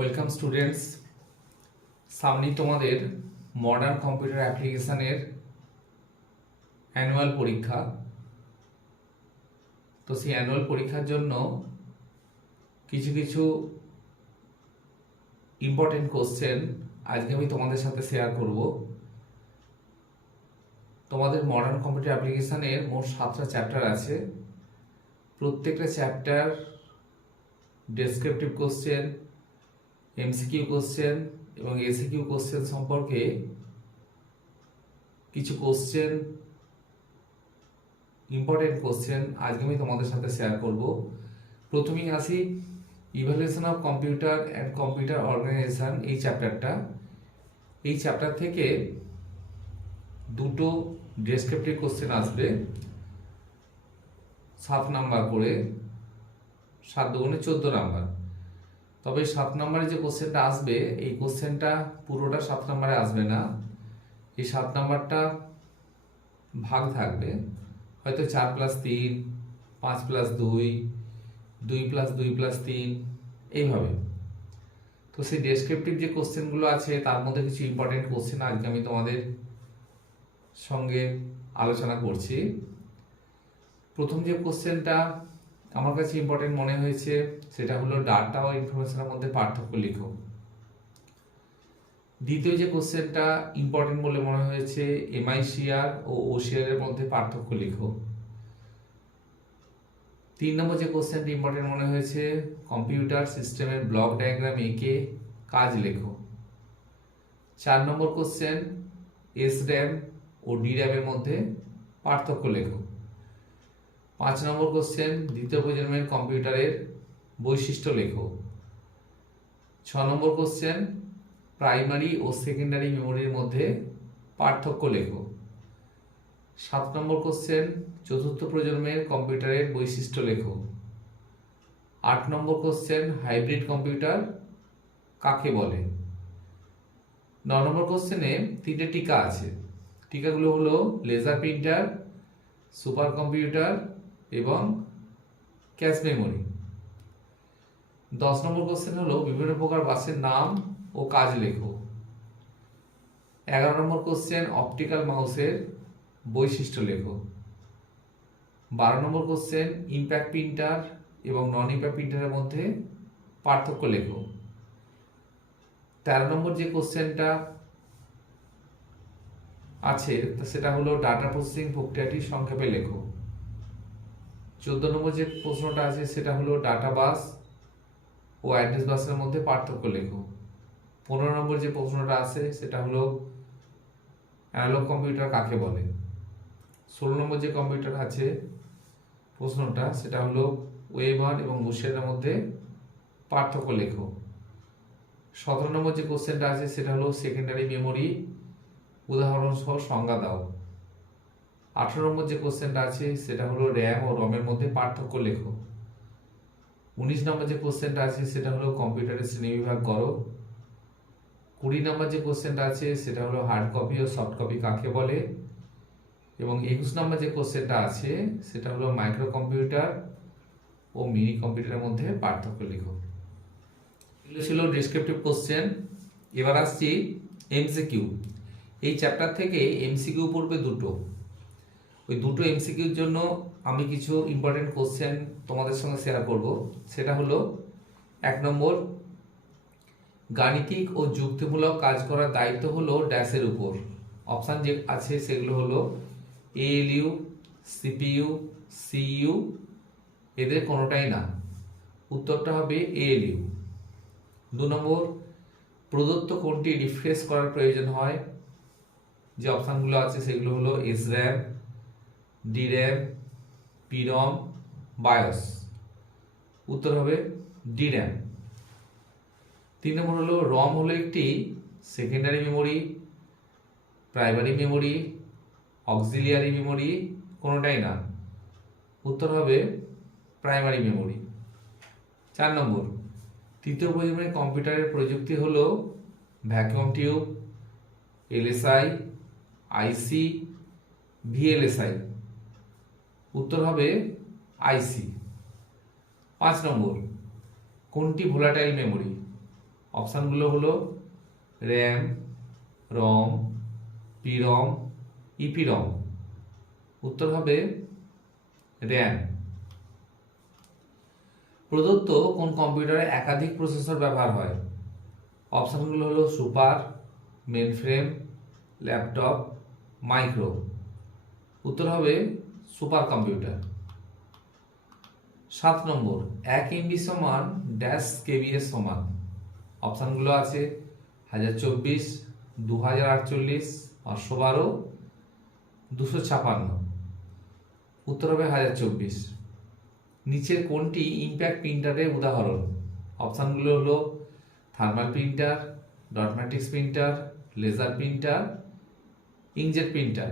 Welcome students. সামনেই তোমাদের modern computer অ্যাপ্লিকেশনের অ্যানুয়াল পরীক্ষা। তো সেই অ্যানুয়াল পরীক্ষার জন্য কিছু কিছু ইম্পর্টেন্ট কোশ্চেন আজকে আমি তোমাদের সাথে শেয়ার করব। তোমাদের মডার্ন কম্পিউটার অ্যাপ্লিকেশনের মোট 7টা চ্যাপ্টার আছে। প্রত্যেকটা chapter descriptive question, MCQ question এবং এসিকিউ কোশ্চেন সম্পর্কে কিছু কোশ্চেন, ইম্পর্টেন্ট কোশ্চেন আজকে আমি তোমাদের সাথে শেয়ার করব। প্রথমেই আসি evaluation of computer and computer organisation এই চ্যাপ্টারটা। এই চ্যাপ্টার থেকে দুটো ডেসক্রিপটিভ কোশ্চেন আসবে 7 নাম্বার করে, 7 দুগুণে 14 নাম্বার। তবে 7 নম্বরে যে কোশ্চেনটা আসবে এই কোশ্চেনটা পুরোটা 7 নম্বরে আসবে না। এই 7 নাম্বারটা ভাগ থাকবে, হয়তো 4+3, 5+2, 2+2+3 এইভাবে। তো সেই ডেসক্রিপটিভ যে কোশ্চেনগুলো আছে তার মধ্যে কিছু ইম্পর্টেন্ট কোশ্চেন আজকে আমি তোমাদের সঙ্গে আলোচনা করছি। প্রথম যে কোশ্চেনটা আমার কাছে ইম্পর্টেন্ট মনে হয়েছে সেটা হলো ডাটা ও ইনফরমেশনের মধ্যে পার্থক্য লিখো। দ্বিতীয় যে কোশ্চেনটা ইম্পর্টেন্ট বলে মনে হয়েছে এমআইসিআর ও ওসিআর এর মধ্যে পার্থক্য লিখো। 3 নম্বর যে কোশ্চেনটা ইম্পর্টেন্ট মনে হয়েছে কম্পিউটার সিস্টেমের ব্লক ডায়াগ্রাম এঁকে কাজ লেখো। 4 নম্বর কোশ্চেন এসর‍্যাম ও ডির‍্যাম এর মধ্যে পার্থক্য লেখো। 5 নম্বর কোশ্চেন দ্বিতীয় প্রজন্মের কম্পিউটারের বৈশিষ্ট্য লেখো। 6 নম্বর কোশ্চেন প্রাইমারি ও সেকেন্ডারি মেমোরির মধ্যে পার্থক্য লেখো। 7 নম্বর কোশ্চেন চতুর্থ প্রজন্মের কম্পিউটারের বৈশিষ্ট্য লেখো। 8 নম্বর কোশ্চেন হাইব্রিড কম্পিউটার কাকে বলে। 9 নম্বর কোশ্চেনে 3টে টিকা আছে। টিকাগুলো হলো লেজার প্রিন্টার, সুপার কম্পিউটার এবং ক্যাশ মেমোরি। 10 নম্বর কোশ্চেন হলো বিভিন্ন প্রকার বাসের নাম ও কাজ লেখো। 11 নম্বর কোশ্চেন অপটিক্যাল মাউসের বৈশিষ্ট্য লেখো। 12 নম্বর কোশ্চেন ইম্প্যাক্ট প্রিন্টার এবং নন ইম্প্যাক্ট প্রিন্টারের মধ্যে পার্থক্য লেখো। 13 নম্বর যে কোশ্চেনটা আছে সেটা হলো ডাটা প্রসেসিং প্রক্রিয়াটি সংক্ষেপে লেখো। 14 নম্বর যে প্রশ্নটা আছে সেটা হলো ডাটা বাস ও অ্যাড্রেস বাসের মধ্যে পার্থক্য লেখো। 15 নম্বর যে প্রশ্নটা আছে সেটা হলো অ্যানালগ কম্পিউটার কাকে বলে। 16 নম্বর যে কম্পিউটার আছে প্রশ্নটা সেটা হলো ওয়েবার এবং ওসিআরের মধ্যে পার্থক্য লেখো। 17 নম্বর যে কোশ্চেনটা আছে সেটা হলো সেকেন্ডারি মেমোরি উদাহরণ সহ সংজ্ঞা দাও। 18 নম্বর যে কোশ্চেনটা আছে সেটা হলো র্যাম ও রমের মধ্যে পার্থক্য লেখো। 19 নম্বর যে কোশ্চেনটা আছে সেটা হলো কম্পিউটারের শ্রেণীবিভাগ করো। 20 নম্বর যে কোশ্চেনটা আছে সেটা হলো হার্ড কপি ও সফট কপি কাকে বলে। এবং 21 নম্বর যে কোশ্চেনটা আছে সেটা হলো মাইক্রো কম্পিউটার ও মিনি কম্পিউটারের মধ্যে পার্থক্য লেখো। এগুলো ছিল ডেসক্রিপটিভ কোশ্চেন। এবার আসছি এমসিকিউ। এই চ্যাপ্টার থেকে এমসিকিউ পড়বে দুটো। ওই দুটো এমসিকিউর জন্য আমি কিছু ইম্পর্টেন্ট কোশ্চেন তোমাদের সঙ্গে শেয়ার করব। সেটা হলো 1 নম্বর গাণিতিক ও যুক্তিমূলক কাজ করার দায়িত্ব হলো ড্যাশের উপর। অপশান যে আছে সেগুলো হলো এএলইউ, সিপিইউ, সিইউ, এদের কোনোটাই না। উত্তরটা হবে এএলইউ। 2 নম্বর প্রদত্ত কোনটি রিফ্রেশ করার প্রয়োজন হয়। যে অপশানগুলো আছে সেগুলো হলো এসর‍্যাম, ডির‍্যাম, পিরম, বায়োস। উত্তর হবে ডির‍্যাম। 3 নম্বর হলো রম হলো একটি secondary memory, primary memory, auxiliary memory, কোনোটাই না। উত্তর হবে প্রাইমারি মেমোরি। 4 নম্বর তৃতীয় প্রজন্মের কম্পিউটারের প্রযুক্তি হলো ভ্যাকুয়াম টিউব, এলএসআই, আইসি, ভিএলএসআই। উত্তর হবে আইসি। 5 নম্বর কোনটি ভোলাটাইল মেমোরি। অপশানগুলো হলো র্যাম, রম, পিরম, ইপিরম। উত্তর হবে র্যাম। প্রদত্ত কোন কম্পিউটারে একাধিক প্রসেসর ব্যবহার হয়? অপশানগুলো হলো সুপার, মেনফ্রেম, ল্যাপটপ, মাইক্রো। উত্তর হবে সুপার কম্পিউটার। 7 নম্বর, 1 MB সমান ড্যাশ কেবিএস সমান। অপশানগুলো আছে 1024, 2048, 512, 256। উত্তর হবে 1024। নিচের কোনটি ইম্প্যাক্ট প্রিন্টারের উদাহরণ? অপশানগুলো হলো thermal printer, dot matrix printer, laser printer, inkjet printer.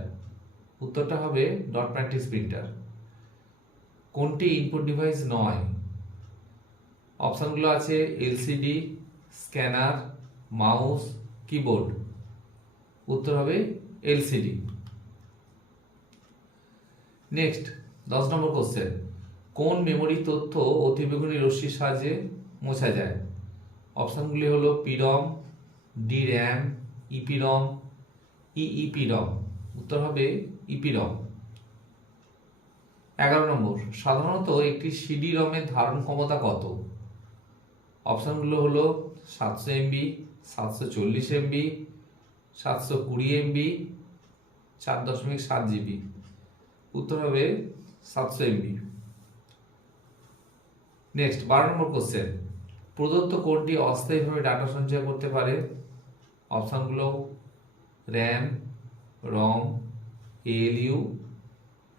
উত্তরটা হবে ডট ম্যাট্রিক্স প্রিন্টার। কোনটি ইনপুট ডিভাইস নয়? অপশানগুলো আছে এলসিডি, স্ক্যানার, মাউস, কিবোর্ড। উত্তর হবে এলসিডি। নেক্সট 10 নম্বর কোশ্চেন, কোন মেমোরি তথ্য অতিবেগুনি রশ্মির সাহায্যে মোছা যায়? অপশানগুলি হলো পিরম, ডি র্যাম, ইপিরম, ইইপিরম। উত্তর হবে ইপিরম। 11 নম্বর, সাধারণত একটি সিডি রমের ধারণ ক্ষমতা কত? অপশানগুলো হলো 700 MB, 740 MB, 720 MB, 4.7 GB। উত্তর হবে 700 MB। নেক্সট 12 নম্বর কোশ্চেন, প্রদত্ত কোনটি অস্থায়ীভাবে ডাটা সঞ্চয় করতে পারে? অপশানগুলো র্যাম, রম, এএলইউ,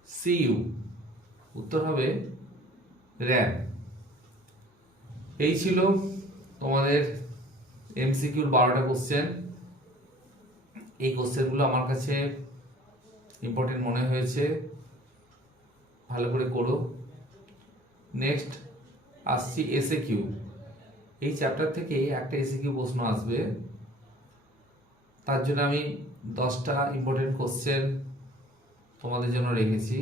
সিইউ। উত্তর হবে র্যাম। এই ছিল তোমাদের এমসিকিউর 12টা কোশ্চেন। এই কোশ্চেনগুলো আমার কাছে ইম্পর্টেন্ট মনে হয়েছে, ভালো করে করো। নেক্সট আসছি এসএকিউ। এই চ্যাপ্টার থেকে একটা এসএকিউ প্রশ্ন আসবে, তার জন্য আমি 10টা ইম্পর্টেন্ট কোশ্চেন তোমাদের জন্য রেখেছি।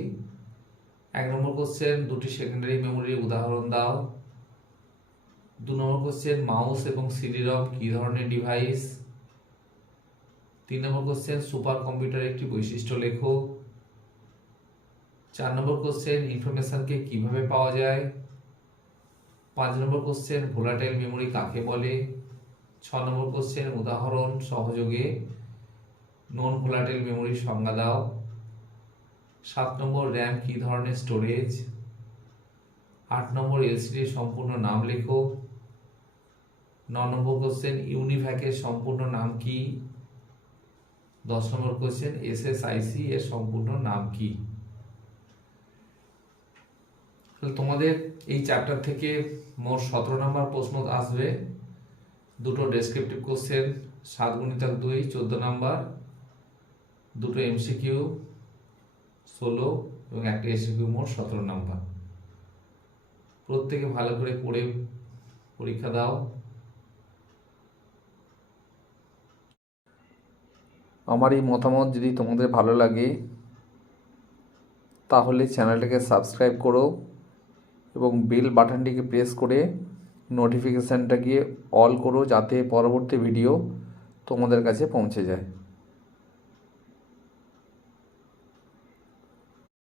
1 নম্বর কোশ্চেন, দুটি সেকেন্ডারি মেমোরির উদাহরণ দাও। 2 নম্বর কোশ্চেন, মাউস এবং সিডি রম কি ধরনের ডিভাইস? 3 নম্বর কোশ্চেন, সুপার কম্পিউটার একটি বৈশিষ্ট্য লেখো। 4 নম্বর কোশ্চেন, ইনফরমেশনকে কিভাবে পাওয়া যায়? 5 নম্বর কোশ্চেন, ভোলাটাইল মেমোরি কাকে বলে? 6 নম্বর কোশ্চেন, উদাহরণ সহযোগে নন ভোলাটাইল মেমোরির সংজ্ঞা দাও। 7 নম্বর, র্যাম কি ধরনের স্টোরেজ? 8 নম্বর, এলসিডি এর সম্পূর্ণ নাম লেখো। 9 নম্বর কোশ্চেন, ইউনিভ্যাকের সম্পূর্ণ নাম কি? 10 নম্বর কোশ্চেন, এসএসআইসি এর সম্পূর্ণ নাম কি? তোমাদের এই চ্যাপ্টার থেকে মোট 17 নম্বর প্রশ্ন আসবে। দুটো ডেসক্রিপটিভ কোশ্চেন 7x2 14 নম্বর, দুটো এমসিকিউ 16 এবং একটা এসিকিউ, মোট 17 নম্বর। প্রত্যেকে ভালো করে পড়ে পরীক্ষা দাও। আমার এই মতামত যদি তোমাদের ভালো লাগে তাহলে চ্যানেলটাকে সাবস্ক্রাইব করো এবং বেল বাটনটিকে প্রেস করে নোটিফিকেশানটাকে অল করো, যাতে পরবর্তী ভিডিও তোমাদের কাছে পৌঁছে যায়।